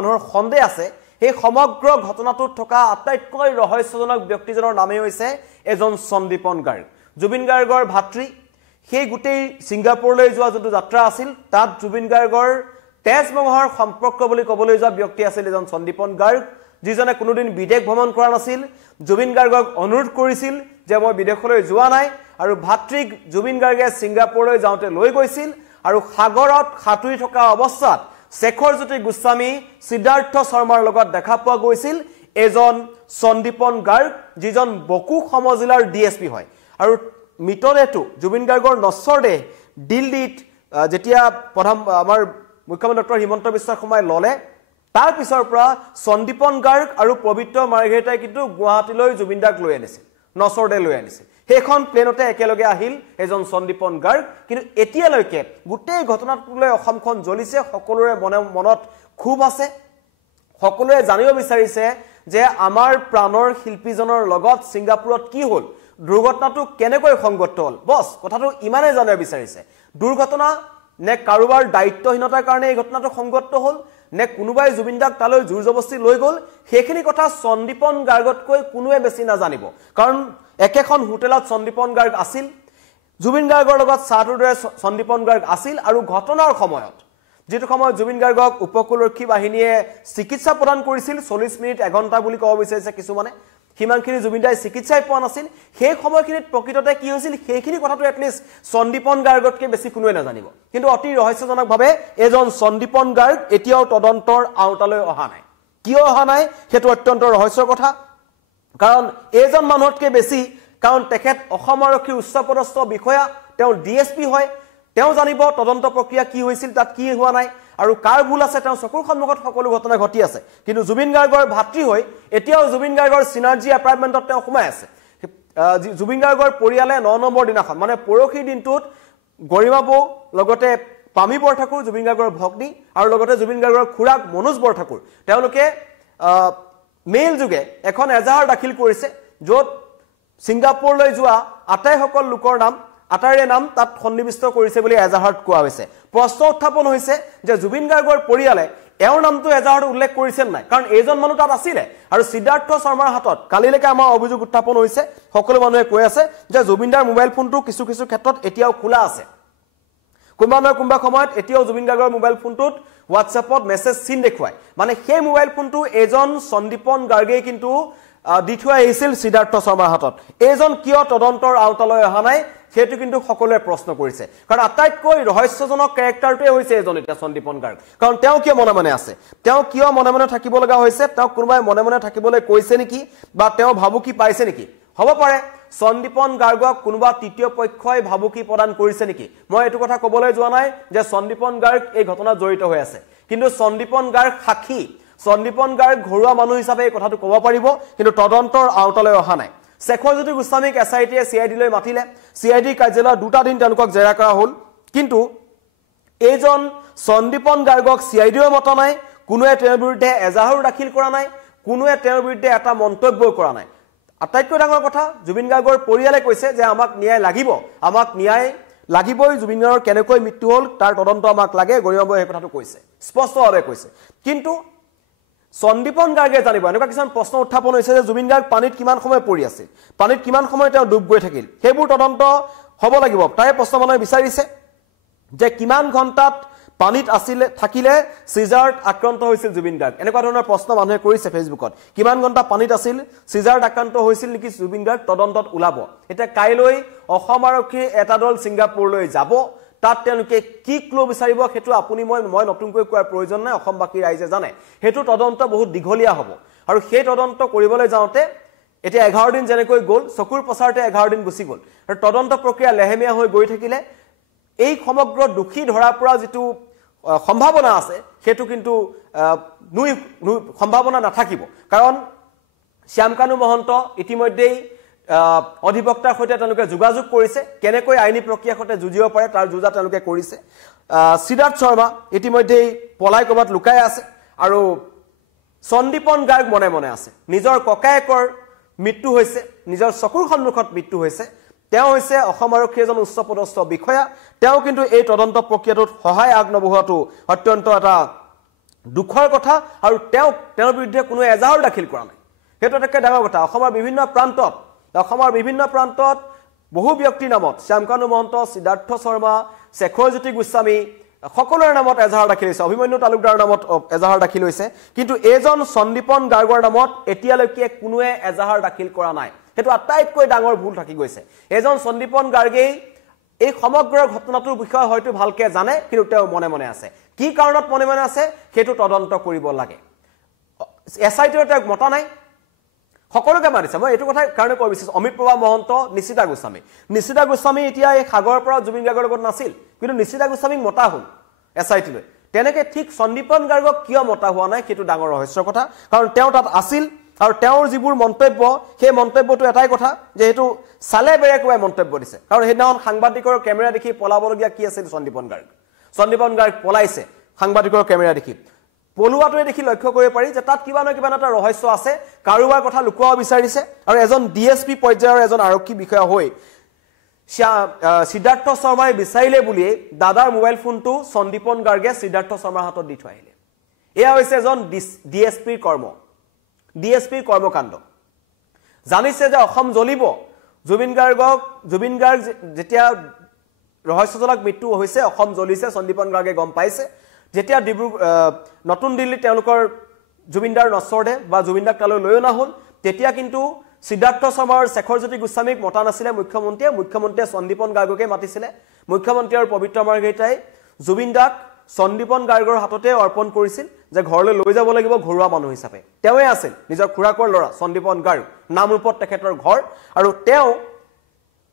মানুহৰ সন্দেহ আছে এই সমগ্ৰ ঘটনাটোত থকা আটাইতকৈ ৰহস্যজনক ব্যক্তিজনৰ নামে হৈছে এজন সন্দীপন গাৰ্গ জুবিন গাৰ্গৰ ভাতৃ সেই গুটেই সিঙ্গাপুৰলৈ যোৱা যোনটো যাত্ৰা আছিল তাত জুবিন গাৰ্গৰ তেজ মঙহৰ সম্পৰ্ক বুলি ক'বলৈ যোৱা ব্যক্তি আছিল এজন সন্দীপন গাৰ্গ যিজনে কোনোদিন বিদেশ ভ্ৰমণ কৰা নাছিল জুবিন গাৰ্গক অনুৰোধ কৰিছিল যে মই বিদেশলৈ যোৱা নাই আৰু ভাতৃক জুবিন গাৰ্গে সিঙ্গাপুৰলৈ যাওঁতে লৈ গৈছিল আৰু সাগৰত সাঁতুৰি থকা অৱস্থাত শেখৰজ্যোতি গোস্বামী সিদ্ধাৰ্থ শৰ্মাৰ লগত দেখা পোৱা গৈছিল এজন সন্দীপন গাৰ্গ যিজন বকু সমজিলাৰ ডিএসপি হয় আৰু মিটৰেটো জুবিন গাৰ্গৰ নছৰদে দিল্লীত যেতিয়া প্ৰধান আমাৰ মুখ্যমন্ত্ৰী ডক্টৰ হিমন্ত বিশ্ব শৰ্মাই ললে তাৰ পিছৰ পৰা সন্দীপন গাৰ্গ আৰু পবিত্ৰ মাৰ্ঘেৰিটাই কিন্তু গুৱাহাটীলৈ জুবিন দাক লৈ আনিছিল নছৰদে লৈ আনিছিল সেইখন প্লেনতে একেলগে আহিল এজন সন্দীপন গাৰ্গ কিন্তু এতিয়ালৈকে গোটেই ঘটনাটোলৈ অসমখন জ্বলিছে সকলোৰে মনত খুব আছে সকলোৱে জানিব বিচাৰিছে যে আমাৰ প্ৰাণৰ শিল্পীজনৰ লগত সিঙ্গাপুৰত কি হ'ল দুৰ্ঘটনাটো কেনেকৈ সংঘটিত হ'ল বস কথাটো ইমানে জানিব বিচাৰিছে দুৰ্ঘটনা নে কাৰোবাৰ দায়িত্বহীনতাৰ কাৰণে এই ঘটনাটো সংঘটিত হ'ল নে কোনোবাই জুবিন দাক তালৈ জোৰ জবস্তি লৈ গ'ল সেইখিনি কথা সন্দীপন গাৰ্গতকৈ কোনোৱে বেছি নাজানিব কাৰণ একেখন হোটেলত সন্দীপন গাৰ্গ আছিল জুবিন গাৰ্গৰ লগত চাহটোৰ দৰে সন্দীপন গাৰ্গ আছিল আৰু ঘটনাৰ সময়ত যেটো সময়ত জুবিন গাৰ্গক উপকূলৰক্ষী বাহিনীয়ে চিকিৎসা প্ৰদান কৰিছিল 40 মিনিট এঘণ্টা বুলি ক'ব বিচাৰিছে কিছুমানে হিমানখিনি জুবিন দাই চিকিৎসাই পোৱা নাছিল সেই সময়খিনিত প্ৰকৃততে কি হৈছিল সেইখিনি কথাটো এটলিষ্ট সন্দীপন গাৰ্গতকৈ বেছি কোনোৱে নাজানিব কিন্তু অতি ৰহস্যজনকভাৱে এজন সন্দীপন গাৰ্গ এতিয়াও তদন্তৰ আওতালৈ অহা নাই কিয় অহা নাই সেইটো অত্যন্ত ৰহস্যৰ কথা কাৰণ এজন মানুহতকৈ বেছি কাৰণ তেখেত অসম আৰক্ষীৰ উচ্চপদস্থ বিষয়া তেওঁ ডিএসপি হয় তেওঁ জানিব তদন্ত প্ৰক্ৰিয়া কি হৈছিল তাত কি হোৱা নাই আৰু কাৰ ভুল আছে তেওঁ চকুৰ সন্মুখত সকলো ঘটনা ঘটি আছে কিন্তু জুবিন গাৰ্গৰ ভাতৃ হৈ এতিয়াও জুবিন গাৰ্গৰ সিনাৰ্জি এপাৰ্টমেণ্টত তেওঁ সোমাই আছে জুবিন গাৰ্গৰ পৰিয়ালে 9 নম্বৰ দিনাখন মানে পৰখি দিনটোত গৰিমা বৌ লগতে পামি বৰঠাকুৰ জুবিন গাৰ্গৰ ভগ্নী আৰু লগতে জুবিন গাৰ্গৰ খুৰাক মনোজ বৰঠাকুৰ তেওঁলোকে মেইল যোগে এখন এজাহাৰ দাখিল কৰিছে য'ত সিঙ্গাপুৰলৈ যোৱা আটাইসকল লোকৰ নাম আটাইৰে নাম তাত সন্নিবিষ্ট কৰিছে বুলি এজাহাৰত কোৱা হৈছে প্ৰশ্ন উত্থাপন হৈছে যে জুবিন গাৰ্গৰ পৰিয়ালে এওঁৰ নামটো এজাহাৰত উল্লেখ কৰিছিল নাই কাৰণ এইজন মানুহ তাত আছিলে আৰু সিদ্ধাৰ্থ শৰ্মাৰ হাতত কালিলৈকে আমাৰ অভিযোগ উত্থাপন হৈছে সকলো মানুহে কৈ আছে যে জুবিন দাৰ মোবাইল ফোনটো কিছু ক্ষেত্ৰত এতিয়াও খোলা আছে কোনোবা সময়ত এতিয়াও জুবিন গাৰ্গৰ মোবাইল ফোনটোত হোৱাটছএপত মেছেজ চিন দেখুৱায় মানে সেই মোবাইল ফোনটো এজন সন্দীপন গাৰ্গে কিন্তু দি থৈ আহিছিল সিদ্ধাৰ্থ শৰ্মাৰ হাতত এজন কিয় তদন্তৰ আওতালৈ অহা নাই সেইটো কিন্তু সকলোৱে প্ৰশ্ন কৰিছে কাৰণ আটাইতকৈ ৰহস্যজনক ক্যাৰেক্টাৰটোৱে হৈছে এজন এটা সন্দীপন গাৰ্গ কাৰণ তেওঁ কিয় মনে আছে তেওঁ কিয় মনে থাকিব লগা হৈছে তেওঁ কোনোবাই মনে থাকিবলৈ কৈছে নেকি বা তেওঁ ভাবুকি পাইছে নেকি হ'ব পাৰে সন্দীপন গাৰ্গক কোনোবা তৃতীয় পক্ষই ভাবুকি প্ৰদান কৰিছে নেকি মই এটো কথা ক'বলৈ যোৱা নাই যে সন্দীপন গাৰ্গ এই ঘটনাত জড়িত হৈ আছে কিন্তু সন্দীপন গাৰ্গ সাক্ষী সন্দীপন গাৰ্গ ঘৰুৱা মানুহ হিচাপে এই কথাটো ক'ব পাৰিব কিন্তু তদন্তৰ আওতালৈ অহা নাই শেখৰজ্যোতি গোস্বামীক এছআইটিয়ে সিআইডিলৈ মাতিলে সিআইডি কাৰ্যালয়ত দুটা দিন তেওঁলোকক জেৰা কৰা হ'ল কিন্তু এইজন সন্দীপন গাৰ্গক সিআইডিও মতা নাই কোনোৱে তেওঁৰ বিৰুদ্ধে এজাহাৰো দাখিল কৰা নাই কোনোৱে তেওঁৰ বিৰুদ্ধে এটা মন্তব্য কৰা নাই আটাইতকৈ ডাঙৰ কথা জুবিন গাৰ্গৰ পৰিয়ালে কৈছে যে আমাক ন্যায় লাগিবই জুবিন গাৰ্গৰ কেনেকৈ মৃত্যু হ'ল তাৰ তদন্ত আমাক লাগে গৰিমাবই এই কথাটো কৈছে স্পষ্টভাৱে কৈছে কিন্তু সন্দীপন গাৰ্গে জানিব এনেকুৱা কিছুমান প্ৰশ্ন উত্থাপন হৈছে যে জুবিন গাৰ্গ পানীত কিমান সময় পৰি আছিল পানীত কিমান সময় তেওঁ ডুব গৈ থাকিল সেইবোৰ তদন্ত হ'ব লাগিব তাই প্ৰশ্ন মানুহে বিচাৰিছে যে কিমান ঘণ্টাত পানীত থাকিলে সিজাৰত আক্ৰান্ত হৈছিল জুবিন গাৰ্গ এনেকুৱা ধৰণৰ প্ৰশ্ন মানুহে কৰিছে ফেচবুকত কিমান ঘণ্টা পানীত আছিল সিজাৰত আক্ৰান্ত হৈছিল নেকি জুবিন গাৰ্গ তদন্তত ওলাব এটা কাইলৈ অসম আৰক্ষীৰ এটা দল সিঙ্গাপুৰলৈ যাব তাত তেওঁলোকে কি ক্লু বিচাৰিব হেতু আপুনি মই নতুনকৈ কোৱাৰ প্ৰয়োজন নাই অসমবাসী ৰাইজে জানে হেতু তদন্ত বহুত দীঘলীয়া হ'ব আৰু সেই তদন্ত কৰিবলৈ যাওঁতে এতিয়া 11 দিন যেনেকৈ গ'ল চকুৰ পছাৰতে 11 দিন গুচি গ'ল আৰু তদন্ত প্ৰক্ৰিয়া লেহেমীয়া হৈ গৈ থাকিলে এই সমগ্ৰ দুখী ধৰা পৰা যেটো সম্ভাৱনা আছে হেতু কিন্তু সম্ভাৱনা নাথাকিব কাৰণ শ্যামকানু মহন্ত ইতিমধ্যেই অধিবক্তাৰ সৈতে তেওঁলোকে যোগাযোগ কৰিছে কেনেকৈ আইনী প্ৰক্ৰিয়াৰ সৈতে যুঁজিব পাৰে তাৰ যুঁজা তেওঁলোকে কৰিছে সিদ্ধাৰ্থ শৰ্মা ইতিমধ্যেই পলাই ক'বাত লুকাই আছে আৰু সন্দীপন গাৰ্গ মনে আছে নিজৰ ককায়েকৰ মৃত্যু হৈছে নিজৰ চকুৰ সন্মুখত মৃত্যু হৈছে তেওঁ হৈছে অসম আৰক্ষীৰ এজন উচ্চপদস্থ বিষয়া তেওঁ কিন্তু এই তদন্ত প্ৰক্ৰিয়াটোত সহায় আগনবঢ়োৱাটো অত্যন্ত এটা দুখৰ কথা আৰু তেওঁৰ বিৰুদ্ধে কোনো এজাহাৰ দাখিল কৰা নাই সেইটো এটাকৈ ডাঙৰ কথা অসমৰ বিভিন্ন প্ৰান্তত বহু ব্যক্তিৰ নামত শ্যামকানু মহন্ত সিদ্ধাৰ্থ শৰ্মা শেখৰজ্যোতি গোস্বামী সকলোৰে নামত এজাহাৰ দাখিল হৈছে অভিমন্যু তালুকদাৰৰ নামত এজাহাৰ দাখিল হৈছে কিন্তু এজন সন্দীপন গাৰ্গৰ নামত এতিয়ালৈকে কোনোৱে এজাহাৰ দাখিল কৰা নাই সেইটো আটাইতকৈ ডাঙৰ ভুল থাকি গৈছে এজন সন্দীপন গাৰ্গেই এই সমগ্ৰ ঘটনাটোৰ বিষয়ে হয়তো ভালকে জানে কিন্তু তেওঁ মনে মনে আছে কি কাৰণত মনে মনে আছে সেইটো তদন্ত কৰিব লাগে এসআইটিৰ তেওঁক মতা নাই সকলোকে মাৰিছে মই এইটো কথা কাৰণে কৈ বিশেষ অমিত প্ৰভা মহন্ত নিশিতা গোস্বামী এতিয়া এই সাগৰৰ পৰা জুবিন গাৰ্গৰ লগত নাছিল কিন্তু নিশিতা গোস্বামীক মতা হ'ল এসআইটিলৈ তেনেকে ঠিক সন্দীপন গাৰ্গক কিয় মতা হোৱা নাই সেইটো ডাঙৰ ৰহস্যৰ কথা কাৰণ তেওঁ তাত আছিল আৰু তেওঁৰ যিবোৰ মন্তব্য সেই মন্তব্যটো এটাই কথা যে হেতু সালে বেৰেকুৱাই মন্তব্য দিছে কাৰণ হেদিনাখন সাংবাদিকৰ কেমেৰা দেখি পলাবলগীয়া কি আছিল সন্দীপন গাৰ্গ পলাইছে সাংবাদিকৰ কেমেৰা দেখি পলুৱাটোৱে দেখি লক্ষ্য কৰিব পাৰি যে তাত কিবা এটা ৰহস্য আছে কাৰোবাৰ কথা লুকুৱাব বিচাৰিছে আৰু এজন ডিএসপি পৰ্যায়ৰ এজন আৰক্ষী বিষয়া হৈ সিদ্ধাৰ্থ শৰ্মাই বিচাৰিলে বুলিয়ে দাদাৰ মোবাইল ফোনটো সন্দীপন গাৰ্গে সিদ্ধাৰ্থ শৰ্মাৰ হাতত দি থৈ আহিলে এয়া হৈছে এজন ডিএসপিৰ কৰ্মকাণ্ড জানিছে যে অসম জ্বলিব জুবিন গাৰ্গ যেতিয়া ৰহস্যজনক মৃত্যু হৈছে অসম জ্বলিছে সন্দীপন গাৰ্গে গম পাইছে যেতিয়া নতুন দিল্লী তেওঁলোকৰ জুবিনদাৰ নচৰদে বা জুবিনদাক তালৈ লৈ অনা হ'ল তেতিয়া কিন্তু সিদ্ধাৰ্থ শৰ্মাৰ শেখৰজ্যোতি গোস্বামীক মতা নাছিলে মুখ্যমন্ত্ৰীয়ে সন্দীপন গাৰ্গকে মাতিছিলে মুখ্যমন্ত্ৰী আৰু পবিত্ৰ মাৰ্ঘেৰিটাই জুবিনদাক সন্দীপন গাৰ্গৰ হাততে অৰ্পণ কৰিছিল যে ঘৰলৈ লৈ যাব লাগিব ঘৰুৱা মানুহ হিচাপে তেওঁৱে আছিল নিজৰ খুৰাকৰ ল'ৰা সন্দীপন গাৰ্গ নামৰূপত তেখেতৰ ঘৰ আৰু তেওঁ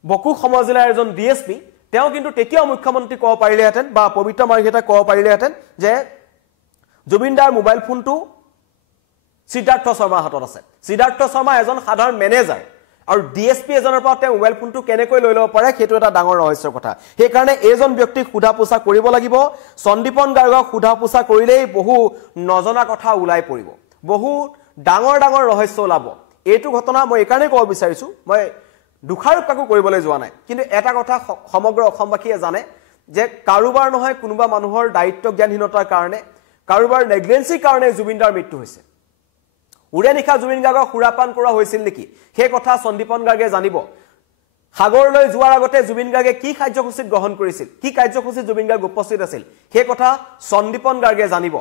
বকু সমাজ জিলাৰ এজন ডিএসপি তেওঁ কিন্তু তেতিয়াও মুখ্যমন্ত্ৰী ক'ব পাৰিলেহেঁতেন বা পবিত্ৰ মাৰ্ঘেৰিটাই ক'ব পাৰিলেহেঁতেন যে জুবিনদাৰ মোবাইল ফোনটো সিদ্ধাৰ্থ শৰ্মাৰ হাতত আছে সিদ্ধাৰ্থ শৰ্মা এজন সাধাৰণ মেনেজাৰ আৰু ডিএসপি এজনৰ পৰা তেওঁ মোবাইল ফোনটো কেনেকৈ লৈ ল'ব পাৰে সেইটো এটা ডাঙৰ ৰহস্যৰ কথা সেইকাৰণে এইজন ব্যক্তিক সোধা পোছা কৰিব লাগিব সন্দীপন গাৰ্গক সোধা পোছা কৰিলেই বহু নজনা কথা ওলাই পৰিব বহু ডাঙৰ ৰহস্য ওলাব এইটো ঘটনা মই এইকাৰণে ক'ব বিচাৰিছো মই দুখাৰ কাকো কৰিবলৈ যোৱা নাই কিন্তু এটা কথা সমগ্ৰ অসমবাসীয়ে জানে যে কাৰোবাৰ নহয় কোনোবা মানুহৰ দায়িত্ব জ্ঞানহীনতাৰ কাৰণে কাৰোবাৰ নেগলেন্সিৰ কাৰণে জুবিনদাৰ মৃত্যু হৈছে উৰে নিশা জুবিন গাৰ্গক সুৰাপান কৰা হৈছিল নেকি সেই কথা সন্দীপন গাৰ্গে জানিব সাগৰলৈ যোৱাৰ আগতে জুবিন গাৰ্গে কি কাৰ্যসূচীত গ্ৰহণ কৰিছিল কি কাৰ্যসূচীত জুবিন গাৰ্গ উপস্থিত আছিল সেই কথা সন্দীপন গাৰ্গে জানিব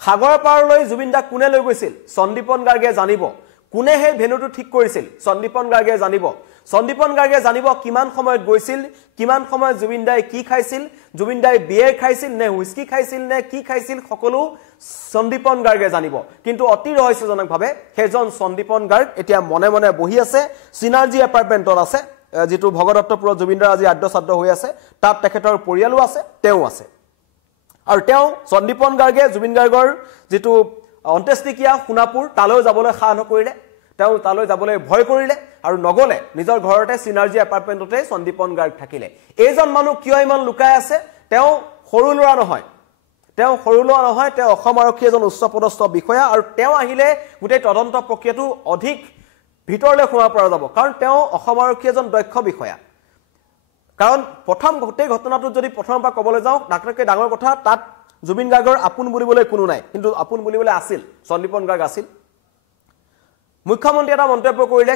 সাগৰ পাৰলৈ জুবিনদাক কোনে লৈ গৈছিল সন্দীপন গাৰ্গে জানিব কোনে হে ভেনুটো ঠিক কৰিছিল সন্দীপন গাৰ্গে জানিব কিমান সময়ত গৈছিল কিমান সময়ত জুবিনদাই কি খাইছিল জুবিনদাই বিয়েৰ খাইছিল নে হুইস্কি খাইছিল নে কি খাইছিল সকলো সন্দীপন গাৰ্গে জানিব কিন্তু অতি ৰহস্যজনকভাৱে হেজন সন্দীপন গাৰ্গ এতিয়া মনে মনে বহি আছে সিনাৰ্জি এপাৰ্টমেণ্টত আছে যেটো ভগদত্তপুৰত জুবিনদাৰ আজি আদ্যসাধ্য হৈ আছে তাত তেখেতৰ পৰিয়ালো আছে তেওঁ আছে আৰু তেওঁ সন্দীপন গাৰ্গে জুবিন গাৰ্গৰ যেটো অন্ত্যেষ্টিক্ৰিয়া সোণাপুৰ তালৈ যাবলৈ সাহ নকৰিলে তেওঁ তালৈ যাবলৈ ভয় কৰিলে আৰু নগলে নিজৰ ঘৰতে সিনাৰ্জি এপাৰ্টমেণ্টতে সন্দীপন গাৰ্গ থাকিলে এইজন মানুহ কিয় ইমান লুকাই আছে তেওঁ সৰু ল'ৰা নহয় তেওঁ অসম আৰক্ষী এজন উচ্চপদস্থ বিষয়া আৰু তেওঁ আহিলে গোটেই তদন্ত প্ৰক্ৰিয়াটো অধিক ভিতৰলৈ সোমাব পৰা যাব কাৰণ তেওঁ অসম আৰক্ষী এজন দক্ষ বিষয়া কাৰণ প্ৰথম গোটেই ঘটনাটো যদি প্ৰথমৰ পৰা ক'বলৈ যাওঁ ডাক্তৰকে ডাঙৰ কথা তাত জুবিন গাৰ্গৰ আপোন বুলিবলৈ কোনো নাই কিন্তু আপোন বুলিবলৈ আছিল সন্দীপন গাৰ্গ আছিল মুখ্যমন্ত্ৰী এটা মন্তব্য কৰিলে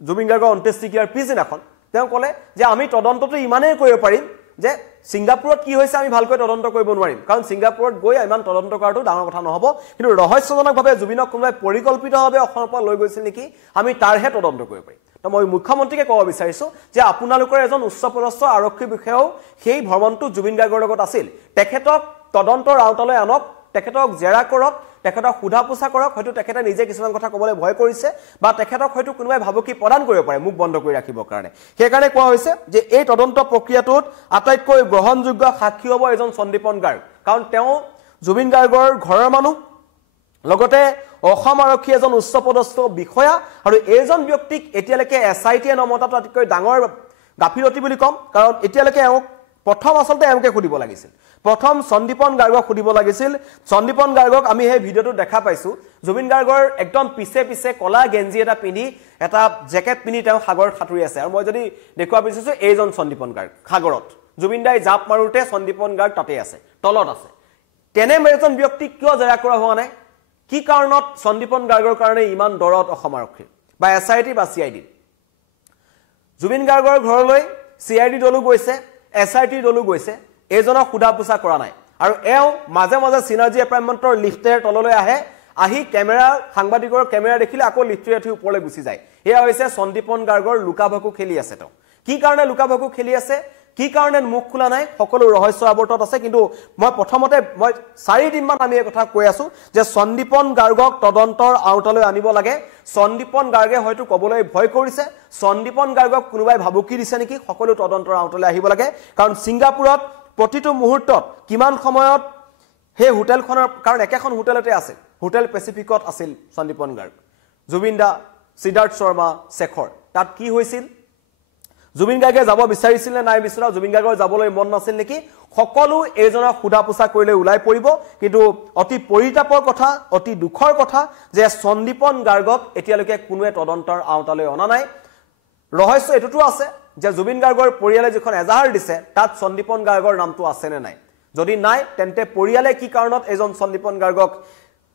জুবিন গাৰ্গৰ অন্ত্যেষ্টিক্ৰিয়াৰ পিছদিনাখন তেওঁ ক'লে যে আমি তদন্তটো ইমানেই কৰিব পাৰিম যে সিংগাপুৰত কি হৈছে আমি ভালকৈ তদন্ত কৰিব নোৱাৰিম কাৰণ সিংগাপুৰত গৈ ইমান তদন্ত কৰাটো ডাঙৰ কথা নহব কিন্তু ৰহস্যজনকভাৱে জুবিনক কোনোবাই পৰিকল্পিতভাৱে অসমৰ পৰা লৈ গৈছিল নেকি আমি তাৰহে তদন্ত কৰিব পাৰিম তো মই মুখ্যমন্ত্ৰীকে ক'ব বিচাৰিছো যে আপোনালোকৰ এজন উচ্চপদস্থ আৰক্ষী বিষয়াও সেই ভ্ৰমণটো জুবিন গাৰ্গৰ লগত আছিল তেখেতক তদন্তৰ আওতালৈ আনক তেখেতক জেৰা কৰক তেখেতক সোধা পোছা কৰক হয়তো তেখেতে নিজে কিছুমান কথা ক'বলৈ ভয় কৰিছে বা তেখেতক হয়তো কোনোবাই ভাবুকি প্ৰদান কৰিব পাৰে মুখ বন্ধ কৰি ৰাখিবৰ কাৰণে সেইকাৰণে কোৱা হৈছে যে এই তদন্ত প্ৰক্ৰিয়াটোত আটাইতকৈ গ্ৰহণযোগ্য সাক্ষী হ'ব এজন সন্দীপন গাৰ্গ কাৰণ তেওঁ জুবিন গাৰ্গৰ ঘৰৰ মানুহ লগতে অসম আৰক্ষী এজন উচ্চপদস্থ বিষয়া আৰু এইজন ব্যক্তিক এতিয়ালৈকে এসআইটিয়ে নমতাটো আটাইতকৈ ডাঙৰ গাফিলতি বুলি কম কাৰণ এতিয়ালৈকে প্ৰথম আচলতে এওঁকে সুধিব লাগিছিল প্ৰথম সন্দীপন গাৰ্গক সুধিব লাগিছিল সন্দীপন গাৰ্গক আমি এই ভিডিঅটো দেখা পাইছো জুবিন গাৰ্গৰ একদম পিছে কলা গেঞ্জি এটা পিন্ধি এটা জেকেট পিন্ধি তেওঁ সাগৰত সাঁতুৰি আছে আৰু মই যদি দেখুৱা বিচাৰিছো এইজন সন্দীপন গাৰ্গ সাগৰত জুবিন দাই জাপ মাৰোতে সন্দীপন গাৰ্গ তাতে আছে তলত আছে তেনে এজন ব্যক্তি কিয় জেৰা কৰা হোৱা নাই কি কাৰণত সন্দীপন গাৰ্গৰ কাৰণে ইমান দৰত অসম আৰক্ষী বা এছআইটি বা চিআইডি জুবিন গাৰ্গৰ ঘৰলৈ চিআইডি দলো গৈছে এছআইটি দলো গৈছে এজনক খুদা পোছা কৰা নাই আৰু এও মাজে মাজে সিনাৰ্জি এপাৰ্টমেণ্টৰ লিফ্টেৰ তললৈ আহে আহি কেমেৰা সাংবাদিকৰ কেমেৰা দেখিলে আকৌ লিফ্টেৰ থি ওপৰলৈ গুচি যায় এয়া হৈছে সন্দীপন গাৰ্গৰ লুকাভাকু খেলি আছে তো কি কাৰণে লুকাভাকু খেলি আছে কি কাৰণে মুখ খোলা নাই সকলো ৰহস্য আৱৰ্তত আছে কিন্তু মই প্ৰথমতে মই 4 দিন মান আমি এই কথা কৈ আছো যে সন্দীপন গাৰ্গক তদন্তৰ আউটলৈ আনিব লাগে সন্দীপন গাৰ্গে হয়তো কবলৈ ভয় কৰিছে সন্দীপন গাৰ্গক কোনোবাই ভাবুকি দিছে নেকি সকলো তদন্তৰ আউটলৈ আহিব লাগে কাৰণ সিংগাপুৰত প্ৰতিটো মুহূৰ্তত কিমান সময়ত হে হোটেলখনৰ কাৰণ একেখন হোটেলতে আছে হোটেল পেচিফিকত আছিল সন্দীপন গাৰ্গ জুবিনদা সিদ্ধাৰ্থ শৰ্মা শেখৰ তাত কি হৈছিল জুবিন গাৰ্গে যাব বিচাৰিছিল নে নাই বিচৰা জুবিন গাৰ্গৰ যাবলৈ মন নাছিল নেকি সকলো এজনক খুদা পোছা কৰিলে উলাই পৰিব কিন্তু অতি পৰিতাপৰ কথা অতি দুখৰ কথা যে সন্দীপন গাৰ্গক এতিয়ালৈকে কোনোৱে তদন্তৰ আওতালৈ অনা নাই ৰহস্য এটুটো আছে যে জুবিন গাৰ্গৰ পৰিয়ালে যিখন এজাহাৰ দিছে তাত সন্দীপন গাৰ্গৰ নামটো আছে নে নাই যদি নাই তেন্তে পৰিয়ালে কি কাৰণত এজন সন্দীপন গাৰ্গক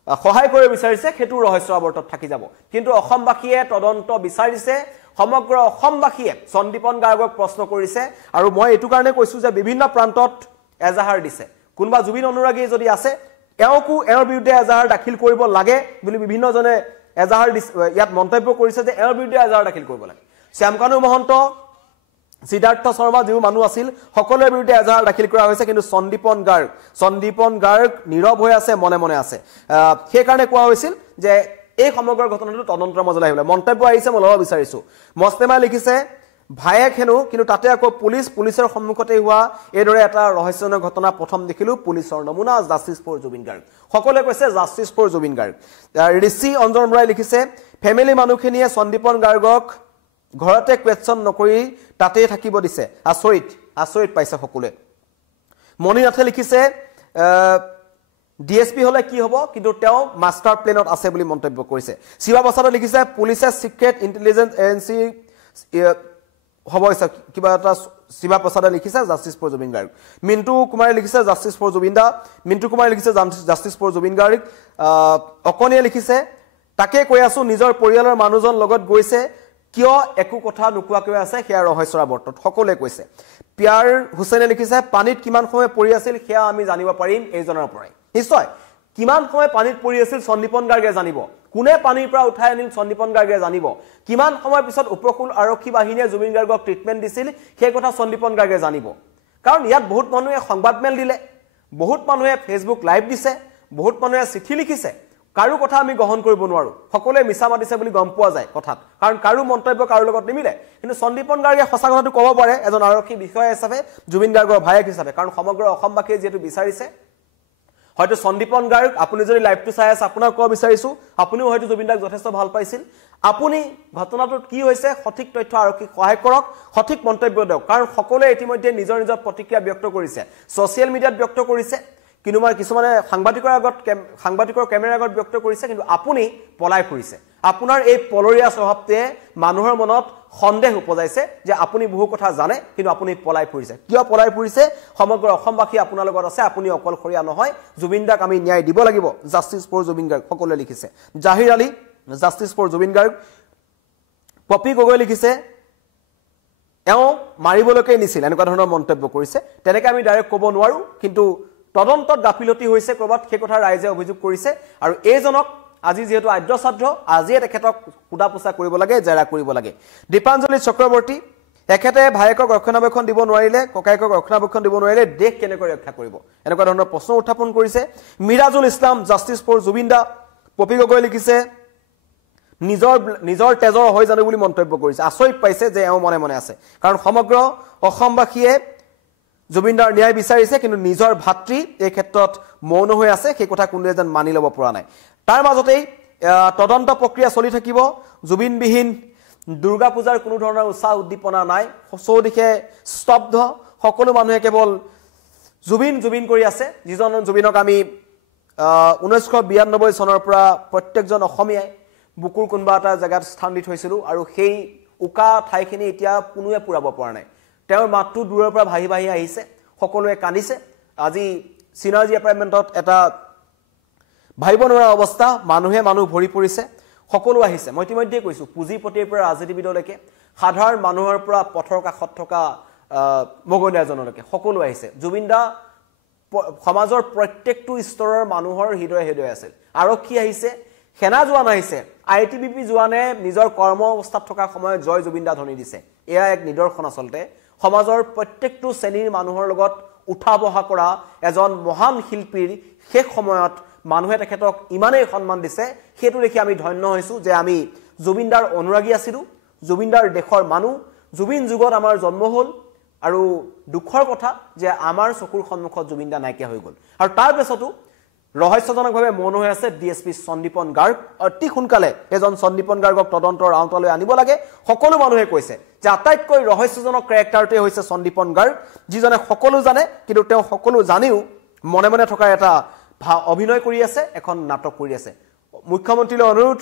সহায় কৰিব বিচাৰিছে হেতু ৰহস্য আৱৰ্তত থাকি যাব কিন্তু অসমবাসীয়ে তদন্ত বিচাৰিছে সমগ্ৰ অসমবাসীয়ে সন্দীপন গাৰ্গক প্ৰশ্ন কৰিছে আৰু মই এটু কাৰণে কৈছো যে বিভিন্ন প্ৰান্তত এজাহাৰ দিছে কোনবা জুবিন অনুৰাগী যদি আছে এওঁকো এওঁৰ বিৰুদ্ধে এজাহাৰ দাখিল কৰিব লাগে বুলি বিভিন্ন জনে এজাহাৰ ইয়াত মন্তব্য কৰিছে যে এওঁৰ বিৰুদ্ধে এজাহাৰ দাখিল কৰিব লাগে শ্যামকানু মহন্ত সিদ্ধাৰ্থ শৰ্মা যিও মানুহ আছিল সকলোৰ বিৰুদ্ধে এজাহাৰ দাখিল কৰা হৈছে কিন্তু সন্দীপন গাৰ্গ নীৰৱ হৈ আছে মনে মনে আছে সেই কাৰণে কোৱা হৈছিল যে এই সমগ্ৰ ঘটনাটো তদন্তৰ মাজলৈ আহিলে মন্তব্য আহিছে মই লব বিচাৰিছো মস্তেমা লিখিছে ভায়েক হেনো কিন্তু তাতে আকৌ পুলিচৰ সন্মুখতে হোৱা এদৰে এটা ৰহস্যজনক ঘটনা প্ৰথম দেখিলো পুলিচৰ নমুনা জাস্টিস ফৰ জুবিন গাৰ্গ সকলোৱে কৈছে জাস্টিস ফৰ জুবিন গাৰ্গ ঋষি অঞ্জন ৰায় লিখিছে ফেমিলি মানুহখিনিয়ে সন্দীপন গাৰ্গক ঘৰতে কোৱেশ্চন নকৰি তাতেই থাকিব দিছে আচৰিত পাইছে সকলোৱে মণিনাথে লিখিছে ডিএসপি হলে কি হ'ব কিন্তু তেও মাস্টাৰ প্লেনত আছে বুলি মন্তব্য কৰিছে শিৱা প্ৰসাদে লিখিছে পুলিচে সিক্ৰেট ইন্টেলিজেন্স এজেন্সি হ'ব কিবা এটা শিৱা প্ৰসাদে লিখিছে জাস্টিস ফৰ জুবিন গাৰ্গ মিন্টু কুমাৰে লিখিছে জাস্টিস ফৰ জুবিনদা মিন্টু কুমাৰে লিখিছে জাস্টিস ফৰ জুবিন গাৰ্গ অকনিয়ে লিখিছে তাকে কৈ আছো নিজৰ পৰিয়ালৰ মানুহজন লগত গৈছে কিয় একো কথা নুকুৱাকৈ আছে হেয়া ৰহস্যৰ আৱৰ্তত সকলোৱে কৈছে পিয়াৰ হুছেইনে লিখিছে পানীত কিমান সময় পৰি আছিল হেয়া আমি জানিব পাৰিম এইজনৰ পৰাই নিশ্চয় কিমান সময় পানীত পৰি আছিল সন্দীপন গাৰ্গে জানিব কোনে পানীৰ পৰা উঠাই আনিল সন্দীপন গাৰ্গে জানিব কিমান সময় পিছত উপকূল আৰক্ষী বাহিনীয়ে জুবিন গাৰ্গক ট্ৰিটমেন্ট দিছিল সেই কথা সন্দীপন গাৰ্গে জানিব কাৰণ ইয়াত বহুত মানুহে সংবাদ মেল দিলে বহুত মানুহে ফেসবুক লাইভ দিছে বহুত মানুহে চিঠি লিখিছে কাৰো কথা আমি গ্ৰহণ কৰিব নোৱাৰো সকলোৱে মিছা মাতিছে বুলি গম পোৱা যায় কথাত কাৰণ কাৰো মন্তব্য কাৰো লগত নিমিলে কিন্তু সন্দীপন গাৰ্গে সঁচা কথাটো ক'ব পাৰে এজন আৰক্ষী বিষয়া হিচাপে জুবিন গাৰ্গৰ ভায়েক হিচাপে কাৰণ সমগ্ৰ অসমবাসীয়ে যেটো বিচাৰিছে হয়তো সন্দীপন গাৰ্গ আপুনি যদি লাইভটো চাই আছে আপোনাক কোৱা বিচাৰিছো আপুনিও হয়তো জুবিন দাক যথেষ্ট ভাল পাইছিল আপুনি ঘটনাটোত কি হৈছে সঠিক তথ্য আৰক্ষীক সহায় কৰক সঠিক মন্তব্য দিয়ক কাৰণ সকলোৱে ইতিমধ্যে নিজৰ প্ৰতিক্ৰিয়া ব্যক্ত কৰিছে সোশ্যাল মিডিয়াত ব্যক্ত কৰিছে কিন্তু মই কিছুমানে সাংবাদিকৰ কেমেৰাৰ আগত ব্যক্ত কৰিছে কিন্তু আপুনি পলাই ফুৰিছে আপোনাৰ এই পলৰীয়া স্বভাৱতে মানুহৰ মনত সন্দেহ উপজাইছে যে আপুনি বহু কথা জানে কিন্তু আপুনি পলাই ফুৰিছে কিয় পলাই ফুৰিছে সমগ্ৰ অসমবাসী আপোনাৰ লগত আছে আপুনি অকলশৰীয়া নহয় জুবিন দাক আমি ন্যায় দিব লাগিব জাস্টিস ফৰ জুবিন গাৰ্গ সকলোৱে লিখিছে জাহিৰ আলী জাস্টিস ফৰ জুবিন গাৰ্গ পপি গগৈ লিখিছে এও মাৰিবলৈকে নিছিল এনেকুৱা ধৰণৰ মন্তব্য কৰিছে তেনেকৈ আমি ডাইৰেক্ট ক'ব নোৱাৰো কিন্তু তদন্তত গাফিলতি হৈছে কৰবাত সেই কথা ৰাইজে অভিযোগ কৰিছে আৰু এইজনক আজি যেহেতু আদ্যসাধ্য আজি তেখেতক কুদা পোছা কৰিব লাগে জেৰা কৰিব লাগে দীপাঞ্জলি চক্ৰৱৰ্তী এখেতে ভায়েকক ৰক্ষণাবেক্ষণ দিব নোৱাৰিলে ককায়েকক ৰক্ষণাবেক্ষণ দিব নোৱাৰিলে দেশ কেনেকৈ ৰক্ষা কৰিব এনেকুৱা ধৰণৰ প্ৰশ্ন উত্থাপন কৰিছে মিৰাজুল ইছলাম জাস্টিস ফৰ জুবিনদা পপি গগৈ লিখিছে নিজৰ তেজৰ হৈ জানো বুলি মন্তব্য কৰিছে আচৰিত পাইছে যে এও মনে মনে আছে কাৰণ সমগ্ৰ অসমবাসীয়ে জুবিনদাৰ ন্যায় বিচাৰিছে কিন্তু নিজৰ ভাতৃ এই ক্ষেত্ৰত মৌন হৈ আছে সেই কথা কোনোৱে যেন মানি ল'ব পৰা নাই তাৰ মাজতেই তদন্ত প্ৰক্ৰিয়া চলি থাকিব জুবিনবিহীন দুৰ্গা পূজাৰ কোনো ধৰণৰ উৎসাহ উদ্দীপনা নাই চৌদিশে স্তব্ধ সকলো মানুহে কেৱল জুবিন কৰি আছে যিজন জুবিনক আমি 1992 চনৰ পৰা প্ৰত্যেকজন অসমীয়াই বুকুৰ কোনবা এটা জায়গাত স্থান দি থৈছিল আৰু সেই উকা ঠাইখিনি এতিয়া কোনোৱে পুৰাব পৰা নাই তেওঁৰ মাতটো দূৰৰ পৰা ভাহি আহিছে সকলোৱে কান্দিছে আজি চিনাৰ্জি এপাৰ্টমেণ্টত এটা ভাবিব নোৱাৰা অৱস্থা মানুহ ভৰি পৰিছে সকলো আহিছে মই ইতিমধ্যে কৈছো পুঁজিপতিৰ পৰা ৰাজনীতিবিদলৈকে সাধাৰণ মানুহৰ পৰা পথৰ কাষত থকা মগনীয়াজনলৈকে সকলো আহিছে জুবিন দা সমাজৰ প্ৰত্যেকটো স্তৰৰ মানুহৰ হৃদয় আছিল আৰক্ষী আহিছে সেনা জোৱান আহিছে আইটিবিপি জোৱানে নিজৰ কৰ্ম অৱস্থাত থকা সময়ত জয় জুবিন দা ধ্বনি দিছে এয়া এক নিদৰ্শন আচলতে সমাজৰ প্ৰত্যেকটো শ্ৰেণীৰ মানুহৰ লগত উঠা বহা কৰা এজন মহান শিল্পীৰ শেষ সময়ত মানুহে তেখেতক ইমানেই সন্মান দিছে হেতু দেখি আমি ধন্য হৈছো যে আমি জুবিনদাৰ অনুৰাগী আছিলো জুবিনদাৰ দেশৰ মানুহ জুবিন যুগত আমাৰ জন্ম হল আৰু দুখৰ কথা যে আমাৰ চকুৰ সন্মুখত জুবিনদা নাইকিয়া হৈ গল আৰু তাৰ পিছতো ৰহস্যজনকভাৱে মন হৈ আছে ডিএসপি সন্দীপন গাৰ্গ অতি সোনকালে এজন সন্দীপন গাৰ্গক তদন্তৰ আওতালৈ আনিব লাগে সকলো মানুহে কৈছে যে আটাইতকৈ ৰহস্যজনক ক্যাৰেক্টাৰটোৱে হৈছে সন্দীপন গাৰ্গ যিজনে সকলো জানে কিন্তু তেওঁ সকলো জানিও মনে মনে থকা এটা অভিনয় কৰি আছে এখন নাটক কৰি আছে মুখ্যমন্ত্ৰীলৈ অনুৰোধ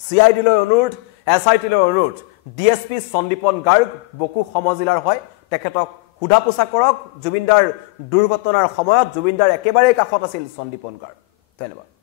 সিআইডিলৈ অনুৰোধ এসআইটিলৈ অনুৰোধ ডিএসপি সন্দীপন গাৰ্গ বকু সমজিলাৰ হয় তেখেতক হুদা পোছা কৰক জুবিনদাৰ দুৰ্ঘটনাৰ সময়ত জুবিনদাৰ একেবাৰে কাষত আছিল সন্দীপন গাৰ্গ ধন্যবাদ